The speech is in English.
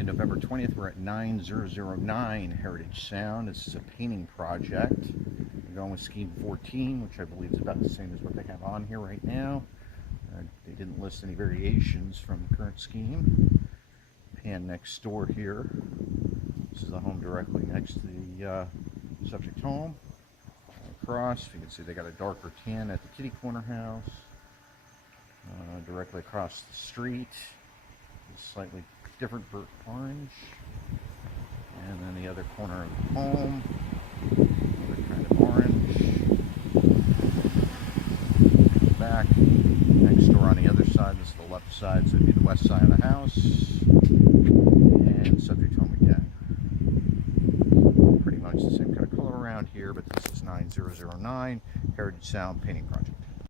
Monday, November 20th. We're at 9009 Heritage Sound. This is a painting project. We're going with scheme 14, which I believe is about the same as what they have on here right now. They didn't list any variations from the current scheme. Pan next door here. This is the home directly next to the subject home. Across, you can see they got a darker tan at the kitty corner house. Directly across the street, slightly different orange, and then the other corner of the home, another kind of orange. Back next door on the other side, this is the left side, so it'd be the west side of the house, and subject home again. Pretty much the same kind of color around here, but this is 9009 Heritage Sound Painting Project.